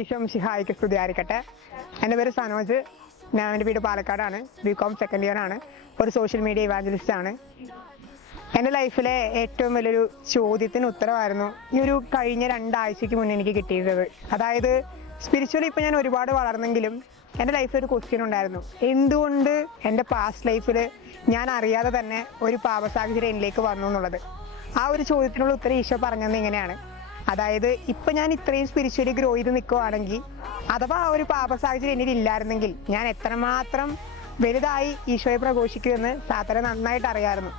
ഈശോ മിശിഹായ്ക്ക് സ്തുതിയായിരിക്കട്ടെ. എൻ്റെ പേര് സനോജ്. എൻ്റെ വീട് പാലക്കാടാണ്. ബികോം സെക്കൻഡ് ഇയർ ആണ്. ഒരു സോഷ്യൽ മീഡിയ ഇവാഞ്ചലിസ്റ്റ് ആണ്. എൻ്റെ ലൈഫിലെ ഏറ്റവും വലിയൊരു ചോദ്യത്തിന് ഉത്തരവായിരുന്നു ഈ ഒരു കഴിഞ്ഞ 2 ആഴ്ചയ്ക്ക് മുന്നേ എനിക്ക് കിട്ടിയിരുന്നത്. അതായത് സ്പിരിച്വലി ഇപ്പം ഞാൻ ഒരുപാട് വളർന്നെങ്കിലും എൻ്റെ ലൈഫിൽ ഒരു ക്വസ്റ്റ്യൻ ഉണ്ടായിരുന്നു. എന്തുകൊണ്ട് എൻ്റെ പാസ്റ്റ് ലൈഫിൽ ഞാൻ അറിയാതെ തന്നെ ഒരു പാപ സാഹചര്യം എന്നിലേക്ക് വന്നു എന്നുള്ളത്. ആ ഒരു ചോദ്യത്തിനുള്ള ഉത്തരം ഈശോ പറഞ്ഞത് ഇങ്ങനെയാണ്. അതായത് ഇപ്പം ഞാൻ ഇത്രയും സ്പിരിച്വലി ഗ്രോ ചെയ്ത് നിൽക്കുവാണെങ്കിൽ, അഥവാ ആ ഒരു പാപ സാഹചര്യം എന്നിൽ ഇല്ലായിരുന്നെങ്കിൽ ഞാൻ എത്രമാത്രം വലുതായി ഈശോയെ പ്രഘോഷിക്കുമെന്ന് സാത്താനെ നന്നായിട്ട് അറിയാമായിരുന്നു.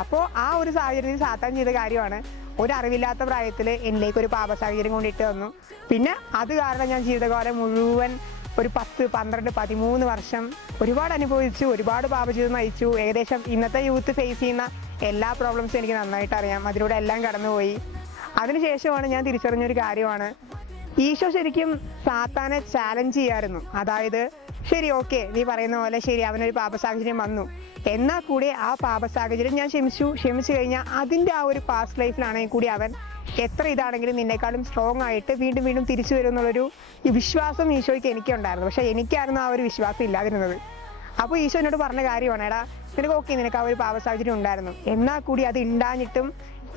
അപ്പോൾ ആ ഒരു സാഹചര്യത്തിൽ സാത്താൻ ചെയ്ത കാര്യമാണ് ഒരറിവില്ലാത്ത പ്രായത്തിൽ എന്നിലേക്ക് ഒരു പാപ സാഹചര്യം കൊണ്ടിട്ട് വന്നു. പിന്നെ അത് കാരണം ഞാൻ ജീവിതകാലം മുഴുവൻ ഒരു 10, 12, 13 വർഷം ഒരുപാട് അനുഭവിച്ചു, ഒരുപാട് പാപജീവിതം നയിച്ചു. ഏകദേശം ഇന്നത്തെ യൂത്ത് ഫേസ് ചെയ്യുന്ന എല്ലാ പ്രോബ്ലംസും എനിക്ക് നന്നായിട്ട് അറിയാം. അതിലൂടെ എല്ലാം കടന്നുപോയി. അതിനുശേഷമാണ് ഞാൻ തിരിച്ചറിഞ്ഞൊരു കാര്യമാണ്, ഈശോ ശരിക്കും സാത്താനെ ചാലഞ്ച് ചെയ്യായിരുന്നു. അതായത് ശരി, ഓക്കെ, നീ പറയുന്ന പോലെ ശരി, അവനൊരു പാപ സാഹചര്യം വന്നു, എന്നാൽ കൂടി ആ പാപ സാഹചര്യം ഞാൻ ക്ഷമിച്ചു കഴിഞ്ഞാൽ അതിൻ്റെ ആ ഒരു പാസ്റ്റ് ലൈഫിലാണെങ്കിൽ കൂടി അവൻ എത്ര ഇതാണെങ്കിലും നിന്നെക്കാളും സ്ട്രോങ് ആയിട്ട് വീണ്ടും വീണ്ടും തിരിച്ചു വരും എന്നുള്ളൊരു വിശ്വാസം ഈശോയ്ക്ക് എനിക്കുണ്ടായിരുന്നു. പക്ഷെ എനിക്കായിരുന്നു ആ ഒരു വിശ്വാസം ഇല്ലാതിരുന്നത്. അപ്പോൾ ഈശോ എന്നോട് പറഞ്ഞ കാര്യമാണ്, എടാ നിനക്ക് ഓക്കെ, നിനക്ക് ആ ഒരു പാപ സാഹചര്യം ഉണ്ടായിരുന്നു, എന്നാൽ കൂടി അത് ഉണ്ടാഞ്ഞിട്ടും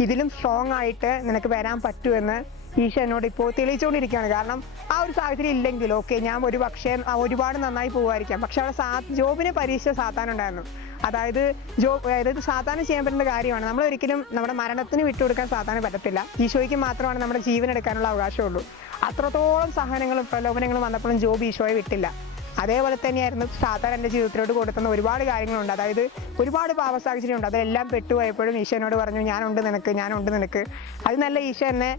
ഇതിലും സ്ട്രോങ് ആയിട്ട് നിനക്ക് വരാൻ പറ്റുമെന്ന് ഈശോ എന്നോട് ഇപ്പോൾ തെളിയിച്ചുകൊണ്ടിരിക്കുകയാണ്. കാരണം ആ ഒരു സാഹചര്യം ഇല്ലെങ്കിൽ ഓക്കെ, ഞാൻ ഒരു പക്ഷേ ഒരുപാട് നന്നായി പോകുമായിരിക്കാം. പക്ഷെ അവിടെ ജോബിനെ പരീക്ഷിച്ച സാത്താനുണ്ടായിരുന്നു. അതായത് സാത്താന് ചെയ്യാൻ പറ്റുന്ന കാര്യമാണ്, നമ്മൾ ഒരിക്കലും നമ്മുടെ മരണത്തിന് വിട്ടുകൊടുക്കാൻ സാത്താന് പറ്റത്തില്ല. ഈശോയ്ക്ക് മാത്രമാണ് നമ്മുടെ ജീവൻ എടുക്കാനുള്ള അവകാശമുള്ളൂ. അത്രത്തോളം സഹനങ്ങളും പ്രലോഭനങ്ങളും വന്നപ്പോഴും ജോബ് ഈശോയെ വിട്ടില്ല. അതേപോലെ തന്നെയായിരുന്നു സാത്താൻ എൻ്റെ ജീവിതത്തിലോട്ട് കൊടുക്കുന്ന ഒരുപാട് കാര്യങ്ങളുണ്ട്. അതായത് ഒരുപാട് പാപ സാഹചര്യം ഉണ്ട്. അതെല്ലാം പെട്ടുപോയപ്പോഴും ഈശോ എന്നോട് പറഞ്ഞു, ഞാനുണ്ട് നിനക്ക്. അത് നല്ല ഈശോ എന്നെ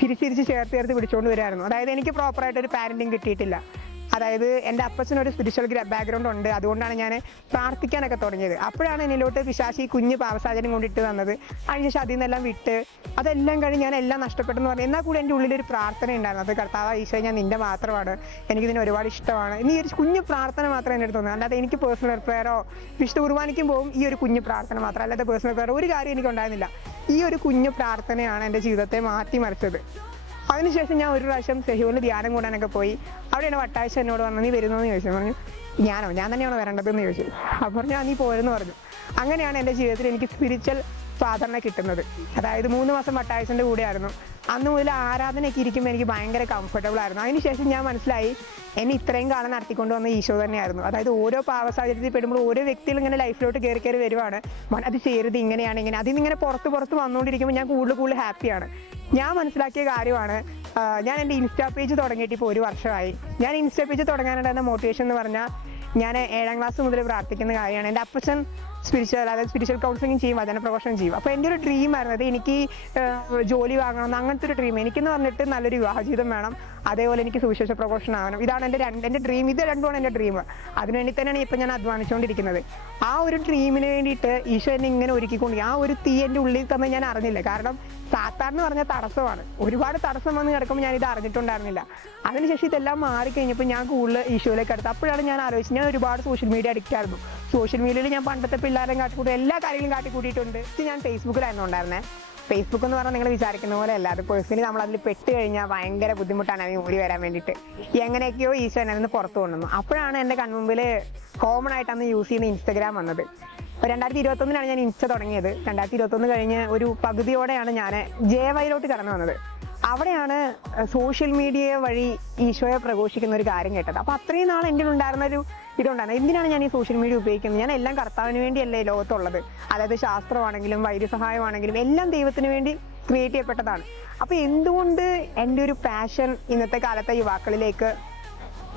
തിരിച്ച് ചേർത്ത് പിടിച്ചുകൊണ്ട് വരായിരുന്നു. അതായത് എനിക്ക് പ്രോപ്പറായിട്ട് ഒരു പാരന്റിങ് കിട്ടിയിട്ടില്ല. അതായത് എൻ്റെ അപ്പച്ചനൊരു സ്പിരിച്വൽ ബാക്ക്ഗ്രൗണ്ട് ഉണ്ട്. അതുകൊണ്ടാണ് ഞാൻ പ്രാർത്ഥിക്കാനൊക്കെ തുടങ്ങിയത്. അപ്പോഴാണ് എന്നിലോട്ട് പിശാചി കുഞ്ഞ് പാവസാഹചര്യം കൊണ്ടിട്ട് തന്നത്. അതിനുശേഷം അതിൽ നിന്നെല്ലാം വിട്ട് അതെല്ലാം കഴിഞ്ഞ് ഞാൻ എല്ലാം നഷ്ടപ്പെട്ടെന്ന് പറഞ്ഞു. എന്നാൽ കൂടി എൻ്റെ ഉള്ളിലൊരു പ്രാർത്ഥന ഉണ്ടായിരുന്നു. അത് കർത്താവ് ഈശോ, ഞാൻ നിൻ്റെ മാത്രമാണ്, എനിക്കിതിന് ഒരുപാട് ഇഷ്ടമാണ്. ഇനി ഒരു കുഞ്ഞ് പ്രാർത്ഥന മാത്രമേ എൻ്റെ അടുത്ത് തോന്നുന്നു. അല്ലാതെ എനിക്ക് പേഴ്സണൽ പ്രയറോ വിശുദ്ധ കുർബാനയ്ക്കും പോകും ഈ ഒരു കുഞ്ഞ് പ്രാർത്ഥന മാത്രം, അല്ലാതെ പേഴ്സണൽ പ്രയറോ ഒരു കാര്യം എനിക്ക് ഉണ്ടായിരുന്നില്ല. ഈ ഒരു കുഞ്ഞ് പ്രാർത്ഥനയാണ് എൻ്റെ ജീവിതത്തെ മാറ്റിമറിച്ചത്. അതിനുശേഷം ഞാൻ ഒരു പ്രാവശ്യം സെഹ്യോനിൽ ധ്യാനം കൂടാനൊക്കെ പോയി. അവിടെയാണ് വട്ടാഴ്ച എന്നോട് പറഞ്ഞു, നീ വരുന്നോന്ന് ചോദിച്ചു. പറഞ്ഞു, ഞാൻ തന്നെയാണോ വരേണ്ടതെന്ന് ചോദിച്ചു. അപ്പോൾ പറഞ്ഞു, നീ പോരെന്ന് പറഞ്ഞു. അങ്ങനെയാണ് എൻ്റെ ജീവിതത്തിൽ എനിക്ക് സ്പിരിച്വൽ ഫാദറിനെ കിട്ടുന്നത്. അതായത് 3 മാസം വട്ടാഴ്ചൻ്റെ കൂടെയായിരുന്നു. അന്ന് മുതൽ ആരാധനയൊക്കെ ഇരിക്കുമ്പോൾ എനിക്ക് ഭയങ്കര കംഫർട്ടബിൾ ആയിരുന്നു. അതിനുശേഷം ഞാൻ മനസ്സിലായി, എന്നെ ഇത്രയും കാലം നടത്തിക്കൊണ്ട് വന്ന ഈശോ തന്നെയായിരുന്നു. അതായത് ഓരോ പാവ സാഹചര്യത്തിൽ പെടുമ്പോൾ ഓരോ വ്യക്തികൾ ഇങ്ങനെ ലൈഫിലോട്ട് കയറി വരുവാണ്, അത് ചെയ്യരുത്, ഇങ്ങനെയാണ് അതിന്നിങ്ങനെ പുറത്ത് വന്നുകൊണ്ടിരിക്കുമ്പോൾ ഞാൻ കൂടുതൽ ഹാപ്പിയാണ്. ഞാൻ മനസ്സിലാക്കിയ കാര്യമാണ്, ഞാൻ എൻ്റെ ഇൻസ്റ്റാ പേജ് തുടങ്ങിയിട്ട് ഇപ്പോൾ 1 വർഷമായി. ഞാൻ ഇൻസ്റ്റാ പേജ് തുടങ്ങാനുണ്ടായിരുന്ന മോട്ടിവേഷൻ എന്ന് പറഞ്ഞാൽ, ഞാൻ 7ാം ക്ലാസ് മുതൽ പ്രാർത്ഥിക്കുന്ന കാര്യമാണ്. എൻ്റെ അപ്പച്ചൻ സ്പിരിച്വൽ കൗൺസിലിംഗ് ചെയ്യും, വചന പ്രഘോഷണം ചെയ്യും. അപ്പോൾ എൻ്റെ ഒരു ഡ്രീം ആയിരുന്നത് എനിക്ക് ജോലി വാങ്ങണം, അങ്ങനത്തെ ഒരു ഡ്രീം. എനിക്കെന്ന് പറഞ്ഞിട്ട് നല്ലൊരു വിവാഹ ജീവിതം വേണം, അതേപോലെ എനിക്ക് സുവിശേഷ പ്രഘോഷണം ആവണം. ഇതാണ് എൻ്റെ ഡ്രീം. ഇത് രണ്ടുമാണ് എൻ്റെ ഡ്രീം. അതിനുവേണ്ടി തന്നെയാണ് ഇപ്പം ഞാൻ അധ്വാനിച്ചുകൊണ്ടിരിക്കുന്നത്. ആ ഒരു ഡ്രീമിന് വേണ്ടിയിട്ട് ഈശോ എന്നെ ഇങ്ങനെ ഒരുക്കിക്കൊണ്ട്, ആ ഒരു തീ എൻ്റെ ഉള്ളിൽ തന്നെ ഞാൻ അറിഞ്ഞില്ല. കാരണം സാത്താൻ എന്ന് പറഞ്ഞ തടസ്സമാണ്. ഒരുപാട് തടസ്സം വന്ന് കിടക്കുമ്പോൾ ഞാനിത് അറിഞ്ഞിട്ടുണ്ടായിരുന്നില്ല. അതിനുശേഷം ഇതെല്ലാം മാറിക്കഴിഞ്ഞപ്പോൾ ഞാൻ കൂടുതൽ ഈശോയിലേക്ക് അടുത്ത്. അപ്പോഴാണ് ഞാൻ ആലോചിച്ചത്, ഞാൻ ഒരുപാട് സോഷ്യൽ മീഡിയ അഡിക്റ്റ് ആയിരുന്നു. സോഷ്യൽ മീഡിയയിൽ ഞാൻ പണ്ടത്തെ പിള്ളേരെ കാട്ടിക്കൂട്ടി എല്ലാ കാര്യങ്ങളും കാട്ടിക്കൂട്ടിയിട്ടുണ്ട്. ഞാൻ ഫേസ്ബുക്കിലായിരുന്നു ഉണ്ടായിരുന്നത്. ഫേസ്ബുക്ക് എന്ന് പറഞ്ഞാൽ നിങ്ങൾ വിചാരിക്കുന്ന പോലെ അല്ല. അത് പേഴ്സണലി നമ്മൾ അതിൽ പെട്ട് കഴിഞ്ഞാൽ ഭയങ്കര ബുദ്ധിമുട്ടാണ് അതിന് ഓടി വരാൻ വേണ്ടിയിട്ട്. എങ്ങനെയൊക്കെയോ ഈശോ എന്നെ നിന്ന് പുറത്തു കൊണ്ടുവന്നു. അപ്പോഴാണ് എൻ്റെ കൺമുമ്പിൽ കോമൺ ആയിട്ട് അന്ന് യൂസ് ചെയ്യുന്ന ഇൻസ്റ്റഗ്രാം വന്നത്. 2021 ഞാൻ ഇൻസ്റ്റ തുടങ്ങിയത്. 2021 കഴിഞ്ഞ് ഒരു പകുതിയോടെയാണ് ഞാൻ ജേവൈയിലോട്ട് കടന്നു വന്നത്. അവിടെയാണ് സോഷ്യൽ മീഡിയ വഴി ഈശോയെ പ്രഘോഷിക്കുന്ന ഒരു കാര്യം കേട്ടത്. അപ്പോൾ അത്രയും നാൾ എൻ്റെ ഉണ്ടായിരുന്നൊരു ഇതുണ്ടായിരുന്നു, എന്തിനാണ് ഞാൻ ഈ സോഷ്യൽ മീഡിയ ഉപയോഗിക്കുന്നത്? ഞാൻ എല്ലാം കർത്താവിന് വേണ്ടിയല്ലേ ലോകത്തുള്ളത്. അതായത് ശാസ്ത്രമാണെങ്കിലും വൈദ്യസഹായമാണെങ്കിലും എല്ലാം ദൈവത്തിന് വേണ്ടി ക്രിയേറ്റ് ചെയ്യപ്പെട്ടതാണ്. അപ്പോൾ എന്തുകൊണ്ട് എൻ്റെ ഒരു പാഷൻ ഇന്നത്തെ കാലത്തെ യുവാക്കളിലേക്ക്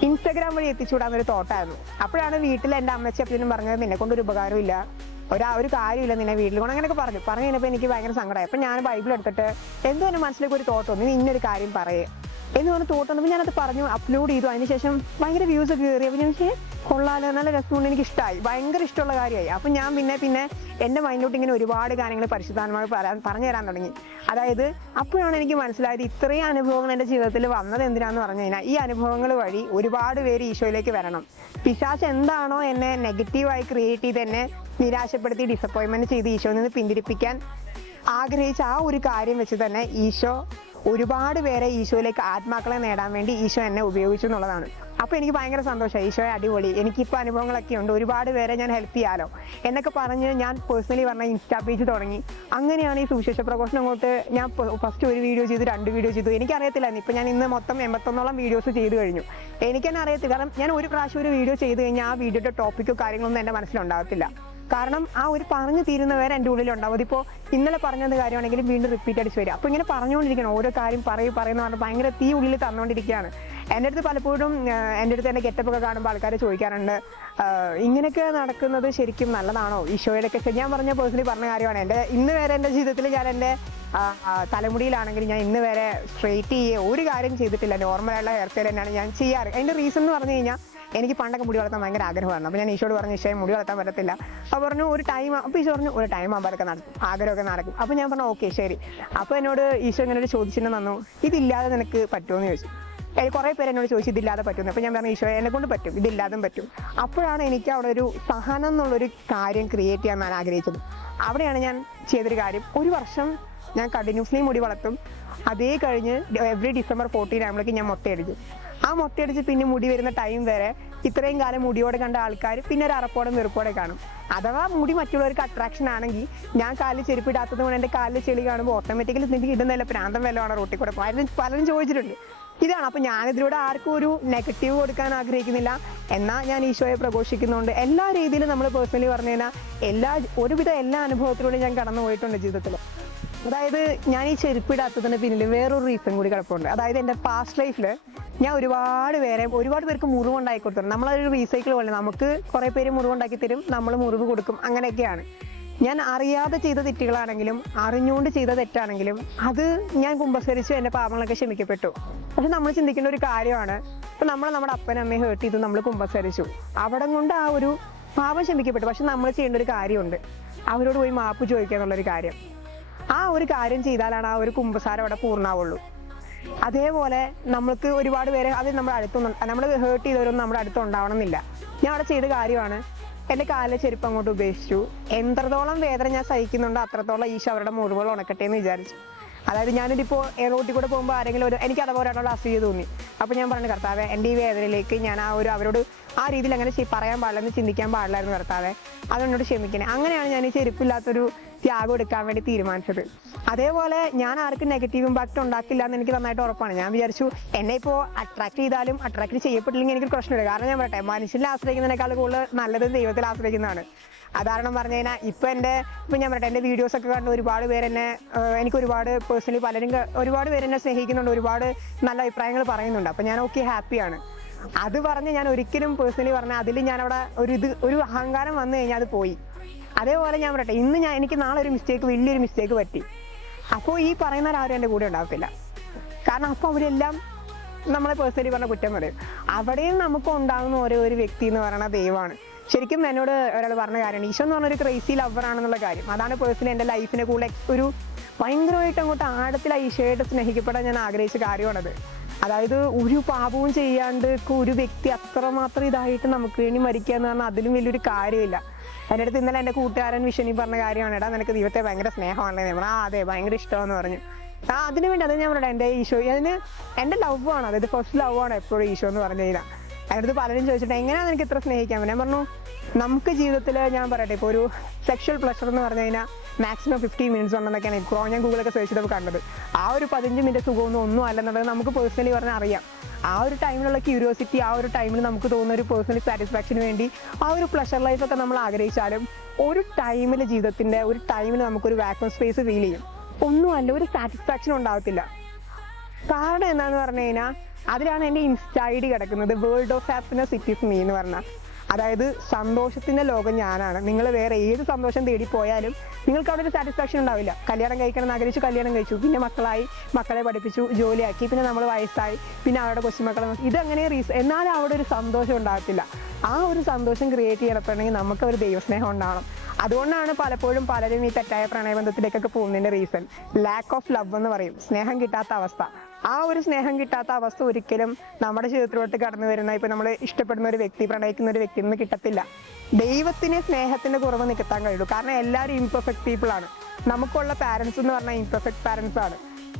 ഇൻസ്റ്റാഗ്രാം വഴി എത്തിച്ചുവിടാന്നൊരു തോട്ടായിരുന്നു. അപ്പോഴാണ് വീട്ടിൽ എൻ്റെ അമ്മച്ചി അപ്പനും പറഞ്ഞത്, നിന്നെ കൊണ്ടൊരു ഉപകാരമില്ല, ഒരു കാര്യമില്ല, നിന്നെ വീട്ടിൽ കൊണ്ട് അങ്ങനെയൊക്കെ പറഞ്ഞു കഴിഞ്ഞപ്പോൾ എനിക്ക് ഭയങ്കര സങ്കടമായി. അപ്പം ഞാൻ ബൈബിൾ എടുത്തിട്ട് എന്തോ എൻ്റെ മനസ്സിലേക്ക് ഒരു തോട്ട് വന്നു, നീ ഇന്നൊരു കാര്യം പറയേ എന്ന് പറഞ്ഞ് തോട്ട് വന്നപ്പോൾ ഞാനത് പറഞ്ഞു, അപ്ലോഡ് ചെയ്തു. അതിനുശേഷം ഭയങ്കര വ്യൂസ് ഒക്കെ കയറി. അപ്പോൾ ഞാൻ കൊള്ളാലോ, നല്ല രസമുണ്ട്, എനിക്ക് ഇഷ്ടമായി, ഭയങ്കര ഇഷ്ടമുള്ള കാര്യമായി. അപ്പം ഞാൻ പിന്നെ എൻ്റെ മൈൻഡിലോട്ട് ഇങ്ങനെ ഒരുപാട് കാര്യങ്ങൾ പരിശുദ്ധാത്മാവ് പറഞ്ഞു തരാൻ തുടങ്ങി. അതായത് അപ്പോഴാണ് എനിക്ക് മനസ്സിലായത്, ഇത്രയും അനുഭവങ്ങൾ എൻ്റെ ജീവിതത്തിൽ വന്നത് എന്തിനാന്ന് പറഞ്ഞു കഴിഞ്ഞാൽ, ഈ അനുഭവങ്ങൾ വഴി ഒരുപാട് പേര് ഈശോയിലേക്ക് വരണം. പിശാച് എന്താണോ എന്നെ നെഗറ്റീവായി ക്രിയേറ്റ് ചെയ്ത് എന്നെ നിരാശപ്പെടുത്തി ഡിസപ്പോയിൻമെൻറ്റ് ചെയ്ത് ഈശോയിൽ നിന്ന് പിന്തിരിപ്പിക്കാൻ ആഗ്രഹിച്ച ആ ഒരു കാര്യം വെച്ച് തന്നെ ഈശോ ഒരുപാട് പേരെ ഈശോയിലേക്ക് ആത്മാക്കളെ നേടാൻ വേണ്ടി ഈശോ എന്നെ ഉപയോഗിച്ചു എന്നുള്ളതാണ്. അപ്പോൾ എനിക്ക് ഭയങ്കര സന്തോഷമായി. ഈശോയെ അടിപൊളി, എനിക്കിപ്പോൾ അനുഭവങ്ങളൊക്കെ ഉണ്ട്, ഒരുപാട് പേരെ ഞാൻ ഹെൽപ്പ് ചെയ്യാലോ എന്നൊക്കെ പറഞ്ഞ് ഞാൻ പേഴ്സണലി പറഞ്ഞ ഇൻസ്റ്റാ പേജ് തുടങ്ങി. അങ്ങനെയാണ് ഈ സുവിശേഷ പ്രഘോഷണം അങ്ങോട്ട് ഞാൻ ഫസ്റ്റ് ഒരു വീഡിയോ ചെയ്തു, 2 വീഡിയോ ചെയ്തു. എനിക്കറിയത്തില്ലായിരുന്നു. ഇപ്പം ഞാൻ ഇന്ന് മൊത്തം 81ഓളം വീഡിയോസ് ചെയ്തു കഴിഞ്ഞു. എനിക്കെന്നെ അറിയത്തില്ല. കാരണം ഞാൻ ഒരു പ്രാവശ്യം ഒരു വീഡിയോ ചെയ്ത് കഴിഞ്ഞാൽ ആ വീഡിയോയുടെ ടോപ്പിക്കോ കാര്യങ്ങളൊന്നും എൻ്റെ മനസ്സിലുണ്ടാകത്തില്ല. കാരണം ആ ഒരു പറഞ്ഞു തീരുന്നവരെ എൻ്റെ ഉള്ളിലുണ്ടാവും. അതിപ്പോൾ ഇന്നലെ പറഞ്ഞത് കാര്യമാണെങ്കിലും വീണ്ടും റിപ്പീറ്റ് അടിച്ച് വരിക. അപ്പോൾ ഇങ്ങനെ പറഞ്ഞുകൊണ്ടിരിക്കണം, ഓരോ കാര്യം പറയുന്ന പറഞ്ഞാൽ ഭയങ്കര തീ ഉള്ളിൽ തന്നുകൊണ്ടിരിക്കുകയാണ്. എൻ്റെ അടുത്ത് പലപ്പോഴും എൻ്റെ അടുത്ത് എൻ്റെ ഗെറ്റപ്പൊക്കെ കാണുമ്പോൾ ആൾക്കാർ ചോദിക്കാറുണ്ട്, ഇങ്ങനെയൊക്കെ നടക്കുന്നത് ശരിക്കും നല്ലതാണോ? ഈശോയുടെ ഒക്കെ ഞാൻ പറഞ്ഞ പേഴ്സണലി പറഞ്ഞ കാര്യമാണ്. എൻ്റെ ഇന്ന് വരെ എൻ്റെ ജീവിതത്തിൽ ഞാൻ എൻ്റെ തലമുടിയിലാണെങ്കിൽ ഞാൻ ഇന്ന് വരെ സ്ട്രെയിറ്റ് ഒരു കാര്യം ചെയ്തിട്ടില്ല. നോർമലായുള്ള ഹെയർ സ്റ്റൈൽ തന്നെയാണ് ഞാൻ ചെയ്യാറ്. അതിൻ്റെ റീസൺ എന്ന് പറഞ്ഞു കഴിഞ്ഞാൽ എനിക്ക് പണ്ടൊക്കെ മുടി വളർത്താൻ ഭയങ്കര ആഗ്രഹമാണ്. അപ്പോൾ ഞാൻ ഈശോയോട് പറഞ്ഞു, ഈശോയെ മുടി വളർത്താൻ പറ്റത്തില്ല. അപ്പോൾ പറഞ്ഞു ഒരു ടൈം, അപ്പോൾ ഈശോ പറഞ്ഞു ഒരു ടൈം ആകുമ്പോഴൊക്കെ നടക്കും, ആഗ്രഹമൊക്കെ നടക്കും. അപ്പോൾ ഞാൻ പറഞ്ഞു ഓക്കെ ശരി. അപ്പോൾ എന്നോട് ഈശോ ഇങ്ങനെ ഒരു ചോദിച്ചിട്ട് തന്നു, ഇതില്ലാതെ നിനക്ക് പറ്റുമോ എന്ന് ചോദിച്ചു. കുറേ പേര് എന്നോട് ചോദിച്ചു ഇതില്ലാതെ പറ്റുമെന്ന്. അപ്പോൾ ഞാൻ പറഞ്ഞു ഈശോ എന്നെ കൊണ്ട് പറ്റും, ഇതില്ലാതും പറ്റും. അപ്പോഴാണ് എനിക്ക് അവിടെ ഒരു സഹനം എന്നുള്ളൊരു കാര്യം ക്രിയേറ്റ് ചെയ്യാൻ ഞാൻ ആഗ്രഹിച്ചത്. അവിടെയാണ് ഞാൻ ചെയ്തൊരു കാര്യം. 1 വർഷം ഞാൻ കണ്ടിന്യൂസ്ലി മുടി വളർത്തും. അതേ കഴിഞ്ഞ് എവറി ഡിസംബർ 14 ആകുമ്പോഴേക്കും ഞാൻ മൊട്ടയടിക്കും. ആ മൊട്ടയടിച്ച് പിന്നെ മുടി വരുന്ന ടൈം വരെ ഇത്രയും കാലം മുടിയോടെ കണ്ട ആൾക്കാർ പിന്നെ ഒരു അറപ്പോടും വെറുപ്പോടെ കാണും. അഥവാ മുടി മറ്റുള്ളവർക്ക് അട്രാക്ഷൻ ആണെങ്കിൽ ഞാൻ കാലിൽ ചെരുപ്പിടാത്തത് കൊണ്ട് എൻ്റെ കാലിൽ ചെളി കാണുമ്പോൾ ഓട്ടോമാറ്റിക്കലി നിങ്ങൾക്ക് ഇടുന്നില്ല, പ്രാന്തം വല്ലതാണ് റോട്ടിൽ കൂടെ പലരും ചോദിച്ചിട്ടുണ്ട്. ഇതാണ്. അപ്പം ഞാനിതിലൂടെ ആർക്കും ഒരു നെഗറ്റീവ് കൊടുക്കാൻ ആഗ്രഹിക്കുന്നില്ല. എന്നാൽ ഞാൻ ഈശോയെ പ്രഘോഷിക്കുന്നുണ്ട്. എല്ലാ രീതിയിലും നമ്മൾ പേഴ്സണലി പറഞ്ഞു കഴിഞ്ഞാൽ ഒരുവിധ എല്ലാ അനുഭവത്തിലൂടെ ഞാൻ കടന്നു പോയിട്ടുണ്ട് ജീവിതത്തിൽ. അതായത് ഞാൻ ഈ ചെരുപ്പിടാത്തതിന് പിന്നിൽ വേറൊരു റീസൺ കൂടി കിടപ്പുണ്ട്. അതായത് എൻ്റെ പാസ്റ്റ് ലൈഫിൽ ഞാൻ ഒരുപാട് പേർക്ക് മുറിവുണ്ടാക്കി കൊടുത്തിട്ടുണ്ട്. നമ്മളതൊരു റീസൈക്കിൾ പോലെ നമുക്ക് കുറേ പേര് മുറിവുണ്ടാക്കി തരും, നമ്മൾ മുറിവ് കൊടുക്കും, അങ്ങനെയൊക്കെയാണ്. ഞാൻ അറിയാതെ ചെയ്ത തെറ്റുകളാണെങ്കിലും അറിഞ്ഞുകൊണ്ട് ചെയ്ത തെറ്റാണെങ്കിലും അത് ഞാൻ കുമ്പസരിച്ചു, എൻ്റെ പാപങ്ങളൊക്കെ ക്ഷമിക്കപ്പെട്ടു. പക്ഷെ നമ്മൾ ചിന്തിക്കേണ്ട ഒരു കാര്യമാണ്, ഇപ്പം നമ്മുടെ അപ്പനും അമ്മയും ഹേർട്ട് ചെയ്തു, നമ്മൾ കുമ്പസരിച്ചു, അവിടെ കൊണ്ട് ആ ഒരു പാപം ക്ഷമിക്കപ്പെട്ടു. പക്ഷെ നമ്മൾ ചെയ്യേണ്ട ഒരു കാര്യമുണ്ട്, അവരോട് പോയി മാപ്പ് ചോദിക്കുക എന്നുള്ളൊരു കാര്യം. ആ ഒരു കാര്യം ചെയ്താലാണ് ആ ഒരു കുമ്പസാരം അവിടെ പൂർണ്ണമാവുള്ളൂ. അതേപോലെ നമ്മൾക്ക് ഒരുപാട് പേരെ അത് നമ്മുടെ അടുത്തൊന്നും, നമ്മൾ ഹേർട്ട് ചെയ്തവരൊന്നും നമ്മുടെ അടുത്തുണ്ടാവണം എന്നില്ല. ഞാൻ അവിടെ ചെയ്ത കാര്യമാണ്, എൻ്റെ കാലിലെ ചെരുപ്പ് അങ്ങോട്ട് ഉപേക്ഷിച്ചു. എത്രത്തോളം വേദന ഞാൻ സഹിക്കുന്നുണ്ടോ അത്രത്തോളം ഈശോ അവരുടെ മുറിവുകൾ ഉണക്കട്ടെ എന്ന് വിചാരിച്ചു. അതായത് ഞാനിതിപ്പോൾ റോട്ടിൽ കൂടെ പോകുമ്പോൾ ആരെങ്കിലും എനിക്ക് അതുപോലെയുള്ള അസൂയ തോന്നി. അപ്പോൾ ഞാൻ പറഞ്ഞു, കർത്താവേ എൻ്റെ ഈ വേദനയിലേക്ക് ഞാൻ അവരോട് ആ രീതിയിൽ അങ്ങനെ പറയാൻ പാടില്ലെന്ന് ചിന്തിക്കാൻ പാടില്ലായിരുന്നു കർത്താവേ, അതെന്നോട് ക്ഷമിക്കണേ. അങ്ങനെയാണ് ഞാൻ ഈ ചെരുപ്പില്ലാത്തൊരു ത്യാഗം എടുക്കാൻ വേണ്ടി തീരുമാനിച്ചത്. അതേപോലെ ഞാൻ ആർക്കും നെഗറ്റീവ് ഇമ്പാക്റ്റ് ഉണ്ടാക്കില്ല എന്ന് എനിക്ക് നന്നായിട്ട് ഉറപ്പാണ്. ഞാൻ വിചാരിച്ചു എന്നെ ഇപ്പോൾ അട്രാക്ട് ചെയ്താലും അട്രാക്ട് ചെയ്യപ്പെട്ടില്ലെങ്കിൽ എനിക്ക് പ്രശ്നമില്ല. കാരണം ഞാൻ പറയട്ടെ, മനുഷ്യനെ ആശ്രയിക്കുന്നതിനേക്കാൾ കൂടുതൽ നല്ലത് ദൈവത്തിൽ ആശ്രയിക്കുന്നതാണ്. അതാരണം പറഞ്ഞു കഴിഞ്ഞാൽ ഇപ്പം ഞാൻ പറയട്ടെ, എൻ്റെ വീഡിയോസൊക്കെ കണ്ട് ഒരുപാട് പേര് എനിക്ക് ഒരുപാട് പേഴ്സണലി ഒരുപാട് പേര് എന്നെ സ്നേഹിക്കുന്നുണ്ട്, ഒരുപാട് നല്ല അഭിപ്രായങ്ങൾ പറയുന്നുണ്ട്. അപ്പം ഞാൻ ഓക്കെ ഹാപ്പിയാണ്. അത് പറഞ്ഞ് ഞാൻ ഒരിക്കലും പേഴ്സണലി പറഞ്ഞാൽ അതിൽ ഞാനവിടെ ഒരു അഹങ്കാരം വന്നു കഴിഞ്ഞാൽ അത് പോയി. അതേപോലെ ഞാൻ പറയട്ടെ, എനിക്ക് നാളെ ഒരു വലിയൊരു മിസ്റ്റേക്ക് പറ്റി. അപ്പോൾ ഈ പറയുന്നവരാരും എൻ്റെ കൂടെ ഉണ്ടാകത്തില്ല. കാരണം അപ്പോൾ അവരെല്ലാം നമ്മളെ പേഴ്സണലി പറഞ്ഞ കുറ്റം പറയും. അവിടെയും നമുക്ക് ഉണ്ടാകുന്ന ഒരു വ്യക്തി എന്ന് പറയുന്നത് ദൈവമാണ്. ശരിക്കും എന്നോട് ഒരാൾ പറഞ്ഞ കാര്യമാണ്, ഈശോ എന്ന് പറഞ്ഞൊരു ക്രേസി ലവറാണെന്നുള്ള കാര്യം. അതാണ് പേഴ്സണലി എൻ്റെ ലൈഫിനെ കൂടുതൽ ഒരു ഭയങ്കരമായിട്ട് അങ്ങോട്ട് ആഴത്തിൽ ഈശോയായിട്ട് സ്നേഹിക്കപ്പെടാൻ ഞാൻ ആഗ്രഹിച്ച കാര്യമാണത്. അതായത് ഒരു പാപവും ചെയ്യാണ്ട് ഒരു വ്യക്തി അത്രമാത്രം ഇതായിട്ട് നമുക്ക് വേണ്ടി മരിക്കുക എന്ന് പറഞ്ഞാൽ അതിലും വലിയൊരു കാര്യമില്ല. എൻ്റെ അടുത്ത് ഇന്നലെ എൻ്റെ കൂട്ടുകാരൻ വിഷണി പറഞ്ഞ കാര്യമാണ്, എടാ നിനക്ക് ദൈവത്തെ ഭയങ്കര സ്നേഹമാണല്ലേ. നമ്മൾ അതെ ഭയങ്കര ഇഷ്ടമാണെന്ന് പറഞ്ഞു. അതിനു വേണ്ടി അത് ഞാൻ പറയട്ടെ, എൻ്റെ ഈശോ എൻ്റെ ലവ് ആണ്, അതായത് ഫസ്റ്റ് ലവ് ആണ് എപ്പോഴും ഈശോ എന്ന് പറഞ്ഞു കഴിഞ്ഞാൽ. എൻ്റെ അടുത്ത് പലരും ചോദിച്ചിട്ട് എങ്ങനെയാണ് എനിക്ക് ഇത്ര സ്നേഹിക്കാൻ പറ്റും. ഞാൻ പറഞ്ഞു, നമുക്ക് ജീവിതത്തിൽ ഞാൻ പറയട്ടെ, ഇപ്പോൾ ഒരു സെക്ഷൽ പ്ലഷർ എന്ന് പറഞ്ഞു കഴിഞ്ഞാൽ മാക്സിമം 15 മിനിറ്റ്സ് ഉണ്ടെന്നൊക്കെയാണ് ഞാൻ ഗൂഗിളൊക്കെ സെർച്ച് ചെയ്തപ്പോൾ കണ്ടത്. ആ ഒരു 15 മിനിറ്റ് സുഖമൊന്നും അല്ലെന്നുള്ളത് നമുക്ക് പേഴ്സണലി പറഞ്ഞാൽ അറിയാം. ആ ഒരു ടൈമിലുള്ള ക്യൂരിയോസിറ്റി, ആ ഒരു ടൈമിൽ നമുക്ക് തോന്നുന്ന ഒരു പേഴ്സണൽ സാറ്റിസ്ഫാക്ഷന് വേണ്ടി ആ ഒരു പ്ലഷർ ലൈഫൊക്കെ നമ്മൾ ആഗ്രഹിച്ചാലും ഒരു ടൈമിൽ ജീവിതത്തിൻ്റെ ഒരു ടൈമിൽ നമുക്കൊരു വാക്വം സ്പേസ് ഫീൽ ചെയ്യും. ഒന്നുമല്ല, ഒരു സാറ്റിസ്ഫാക്ഷൻ ഉണ്ടാകത്തില്ല. കാരണം എന്താണെന്ന് പറഞ്ഞു കഴിഞ്ഞാൽ അതിലാണ് എൻ്റെ ഇൻസ്റ്റാ ഐഡി കിടക്കുന്നത്, world of happiness it is me എന്ന് പറഞ്ഞാൽ. അതായത് സന്തോഷത്തിൻ്റെ ലോകം ഞാനാണ്. നിങ്ങൾ വേറെ ഏത് സന്തോഷം തേടി പോയാലും നിങ്ങൾക്ക് അവിടെ ഒരു സാറ്റിസ്ഫാക്ഷൻ ഉണ്ടാവില്ല. കല്യാണം കഴിക്കണം എന്ന് ആഗ്രഹിച്ചു, കല്യാണം കഴിച്ചു, പിന്നെ മക്കളെ പഠിപ്പിച്ചു, ജോലിയാക്കി, പിന്നെ നമ്മൾ വയസ്സായി, പിന്നെ അവരുടെ കൊച്ചുമക്കളെ ഇതങ്ങനെ എന്നാലും അവിടെ ഒരു സന്തോഷം ഉണ്ടാകത്തില്ല. ആ ഒരു സന്തോഷം ക്രിയേറ്റ് ചെയ്യണമെങ്കിൽ നമുക്ക് ഒരു ദൈവസ്നേഹം ഉണ്ടാവണം. അതുകൊണ്ടാണ് പലപ്പോഴും പലരും ഈ തെറ്റായ പ്രണയബന്ധത്തിലേക്കൊക്കെ പോകുന്നതിൻ്റെ റീസൺ ലാക്ക് ഓഫ് ലവ് എന്ന് പറയും, സ്നേഹം കിട്ടാത്ത അവസ്ഥ. ആ ഒരു സ്നേഹം കിട്ടാത്ത അവസ്ഥ ഒരിക്കലും നമ്മുടെ ജീവിതത്തിലോട്ട് കടന്നു വരുന്ന, ഇപ്പം നമ്മൾ ഇഷ്ടപ്പെടുന്ന ഒരു വ്യക്തി, പ്രണയിക്കുന്ന ഒരു വ്യക്തിയിൽ നിന്ന് കിട്ടത്തില്ല. ദൈവത്തിന് സ്നേഹത്തിൻ്റെ കുറവ് നികത്താൻ കഴിയുള്ളൂ. കാരണം എല്ലാവരും ഇംപെർഫെക്റ്റ് പീപ്പിളാണ്. നമുക്കുള്ള പാരൻസ് എന്ന് പറഞ്ഞാൽ ഇംപെർഫെക്റ്റ് പാരൻസ് ആണ്.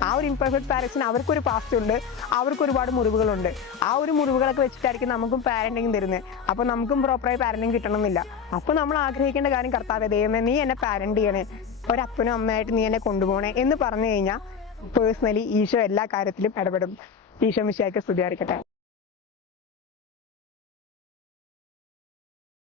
ആ ഒരു ഇംപെർഫെക്റ്റ് പാരൻസിന് അവർക്കൊരു പാസ്റ്റ് ഉണ്ട്, അവർക്ക് ഒരുപാട് മുറിവുകളുണ്ട്. ആ ഒരു മുറിവുകളൊക്കെ വെച്ചിട്ടായിരിക്കും നമുക്കും പാരന്റിങ് തരുന്നത്. അപ്പോൾ നമുക്കും പ്രോപ്പറായി പാരന്റിങ് കിട്ടണമെന്നില്ല. അപ്പോൾ നമ്മൾ ആഗ്രഹിക്കേണ്ട കാര്യം, കർത്താവേ ദൈവമേ നീ എന്നെ പാരന്റ് ചെയ്യണേ, ഒരപ്പനും അമ്മയായിട്ട് നീ എന്നെ കൊണ്ടുപോകണേ എന്ന് പറഞ്ഞു കഴിഞ്ഞാൽ പേഴ്സണലി ഈശോ എല്ലാ കാര്യത്തിലും ഇടപെടും. ഈശോ മിശിഹായ്ക്ക് സ്തുതിയായിരിക്കട്ടെ.